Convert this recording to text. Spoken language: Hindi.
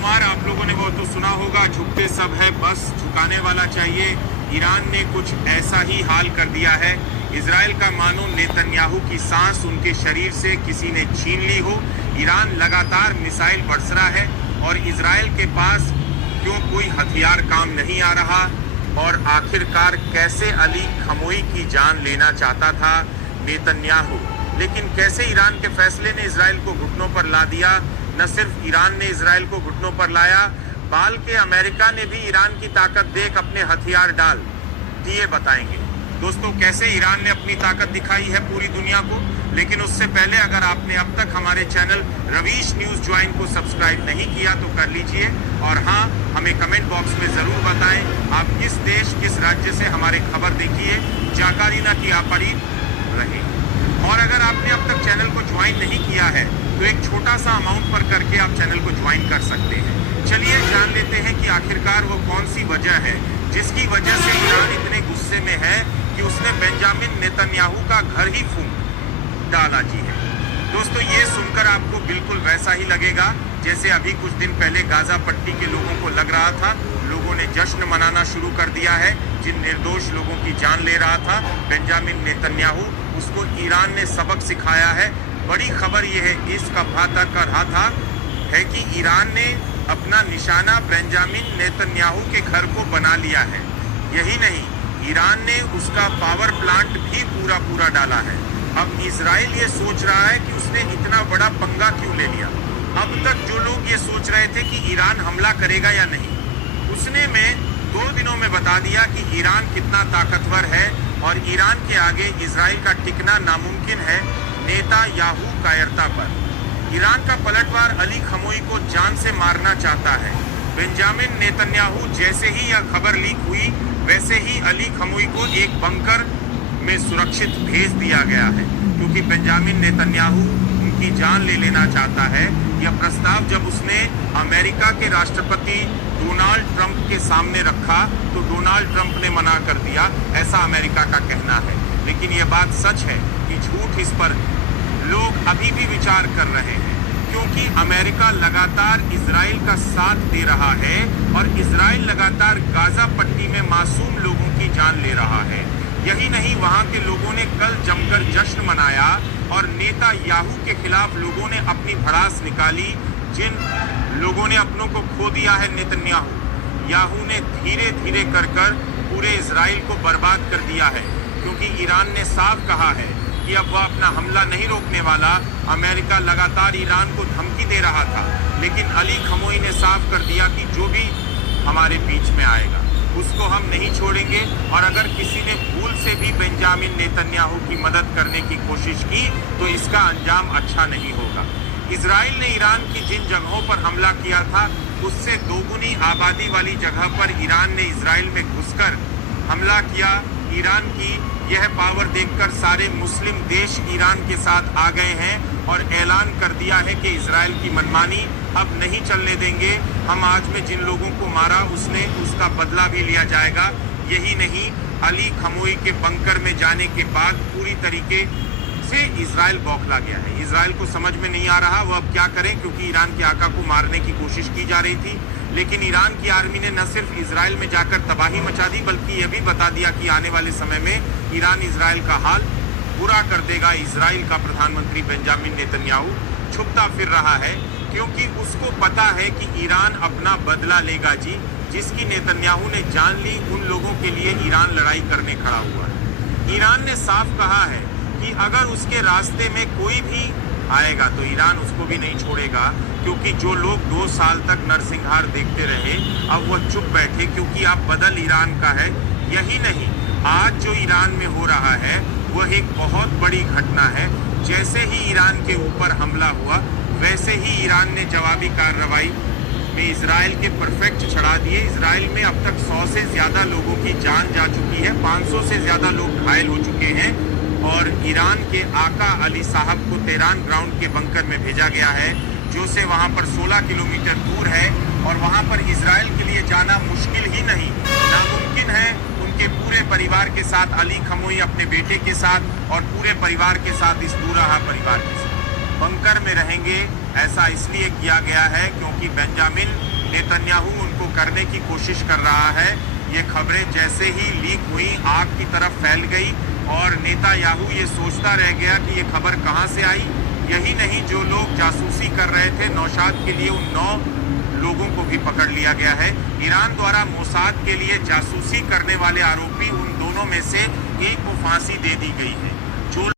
शुमार आप लोगों ने वो तो सुना होगा, झुकते सब है बस झुकाने वाला चाहिए। ईरान ने कुछ ऐसा ही हाल कर दिया है। इजराइल का मानो नेतन्याहू की सांस उनके शरीर से किसी ने छीन ली हो। ईरान लगातार मिसाइल बरसरा है और इजराइल के पास क्यों कोई हथियार काम नहीं आ रहा। और आखिरकार कैसे अली खमोई की जान लेना चाहता था नेतन्याहू, लेकिन कैसे ईरान के फैसले ने इजराइल को घुटनों पर ला दिया। न सिर्फ ईरान ने इजराइल को घुटनों पर लाया, बाल के अमेरिका ने भी ईरान की ताकत देख अपने हथियार डाल दिए। बताएंगे दोस्तों कैसे ईरान ने अपनी ताकत दिखाई है पूरी दुनिया को। लेकिन उससे पहले अगर आपने अब तक हमारे चैनल रवीश न्यूज ज्वाइन को सब्सक्राइब नहीं किया तो कर लीजिए। और हाँ, हमें कमेंट बॉक्स में जरूर बताएं आप किस देश किस राज्य से हमारे खबर देखिए। जानकारी न की आपरी रहे। और अगर आपने अब तक चैनल को ज्वाइन नहीं किया है तो एक छोटा सा अमाउंट पर करके आप चैनल को ज्वाइन कर सकते हैं। चलिए जान लेते हैं कि आखिरकार वो कौन सी वजह है जिसकी वजह से ईरान इतने गुस्से में है कि उसने बेंजामिन नेतन्याहू का घर ही फूंक डाला जी है। दोस्तों ये सुनकर आपको बिल्कुल वैसा ही लगेगा जैसे अभी कुछ दिन पहले गाजा पट्टी के लोगों को लग रहा था। लोगों ने जश्न मनाना शुरू कर दिया है। जिन निर्दोष लोगों की जान ले रहा था बेंजामिन नेतन्याहू, उसको ईरान ने सबक सिखाया है। बड़ी खबर यह है, इस कभाता कर रहा था है कि ईरान ने अपना निशाना बेंजामिन नेतन्याहू के घर को बना लिया है। यही नहीं, ईरान ने उसका पावर प्लांट भी पूरा डाला है। अब इजराइल ये सोच रहा है कि उसने इतना बड़ा पंगा क्यों ले लिया। अब तक जो लोग ये सोच रहे थे कि ईरान हमला करेगा या नहीं, उसने में 2 दिनों में बता दिया कि ईरान कितना ताकतवर है और ईरान के आगे इजराइल का टिकना नामुमकिन है नेतन्याहू कायरता पर। ईरान का पलटवार अली खमोई को जान से मारना चाहता है। बेंजामिन नेतन्याहू जैसे ही यह खबर लीक हुई वैसे ही अली खमोई को एक बंकर में सुरक्षित भेज दिया गया है, क्योंकि बेंजामिन नेतन्याहू उनकी जान ले लेना चाहता है। यह प्रस्ताव जब उसने अमेरिका के राष्ट्रपति डोनाल्ड ट्रंप के सामने रखा तो डोनाल्ड ट्रंप ने मना कर दिया, ऐसा अमेरिका का कहना है। लेकिन यह बात सच है कि झूठ इस पर लोग अभी भी विचार कर रहे हैं, क्योंकि अमेरिका लगातार इजराइल का साथ दे रहा है और इजराइल लगातार गाजा पट्टी में मासूम लोगों की जान ले रहा है। यही नहीं, वहां के लोगों ने कल जमकर जश्न मनाया और नेतन्याहू के खिलाफ लोगों ने अपनी भड़ास निकाली। जिन लोगों ने अपनों को खो दिया है नेतन्याहू ने धीरे धीरे कर पूरे इजराइल को बर्बाद कर दिया है, क्योंकि ईरान ने साफ कहा है कि अब वह अपना हमला नहीं रोकने वाला। अमेरिका लगातार ईरान को धमकी दे रहा था, लेकिन अली खमोई ने साफ कर दिया कि जो भी हमारे बीच में आएगा उसको हम नहीं छोड़ेंगे। और अगर किसी ने भूल से भी बेंजामिन नेतन्याहू की मदद करने की कोशिश की तो इसका अंजाम अच्छा नहीं होगा। इजराइल ने ईरान की जिन जगहों पर हमला किया था उससे दोगुनी आबादी वाली जगह पर ईरान ने इजराइल में घुसकर हमला किया। ईरान की यह पावर देखकर सारे मुस्लिम देश ईरान के साथ आ गए हैं और ऐलान कर दिया है कि इजराइल की मनमानी अब नहीं चलने देंगे। हम आज में जिन लोगों को मारा उसका बदला भी लिया जाएगा। यही नहीं, अली खमोई के बंकर में जाने के बाद पूरी तरीके से इजराइल बौखला गया है। इजराइल को समझ में नहीं आ रहा वो अब क्या करें, क्योंकि ईरान के आका को मारने की कोशिश की जा रही थी। लेकिन ईरान की आर्मी ने न सिर्फ इजराइल में जाकर तबाही मचा दी, बल्कि यह भी बता दिया कि आने वाले समय में ईरान इजराइल का हाल बुरा कर देगा। इजराइल का प्रधानमंत्री बेंजामिन नेतन्याहू छुपता फिर रहा है, क्योंकि उसको पता है कि ईरान अपना बदला लेगा जी। जिसकी नेतन्याहू ने जान ली, उन लोगों के लिए ईरान लड़ाई करने खड़ा हुआ है। ईरान ने साफ कहा है कि अगर उसके रास्ते में कोई भी आएगा तो ईरान उसको भी नहीं छोड़ेगा, क्योंकि जो लोग 2 साल तक नरसंहार देखते रहे अब वह चुप बैठे, क्योंकि अब बदल ईरान का है। यही नहीं, आज जो ईरान में हो रहा है वह एक बहुत बड़ी घटना है। जैसे ही ईरान के ऊपर हमला हुआ वैसे ही ईरान ने जवाबी कार्रवाई में इजराइल के परफेक्ट चढ़ा दिए। इजराइल में अब तक 100 से ज़्यादा लोगों की जान जा चुकी है, 500 से ज़्यादा लोग घायल हो चुके हैं और ईरान के आका अली साहब को तेहरान ग्राउंड के बंकर में भेजा गया है, जो से वहां पर 16 किलोमीटर दूर है। और वहां पर इजराइल के लिए जाना मुश्किल ही नहीं, नामुमकिन है। उनके पूरे परिवार के साथ, अली खमोई अपने बेटे के साथ और पूरे परिवार के साथ, इस दूरहा परिवार के साथ बंकर में रहेंगे। ऐसा इसलिए किया गया है क्योंकि बेंजामिन नेतन्याहू उनको करने की कोशिश कर रहा है। ये खबरें जैसे ही लीक हुई आग की तरफ फैल गई और नेतन्याहू ये सोचता रह गया कि ये खबर कहां से आई। यही नहीं, जो लोग जासूसी कर रहे थे नौशाद के लिए, उन 9 लोगों को भी पकड़ लिया गया है। ईरान द्वारा मोसाद के लिए जासूसी करने वाले आरोपी उन दोनों में से एक को फांसी दे दी गई है।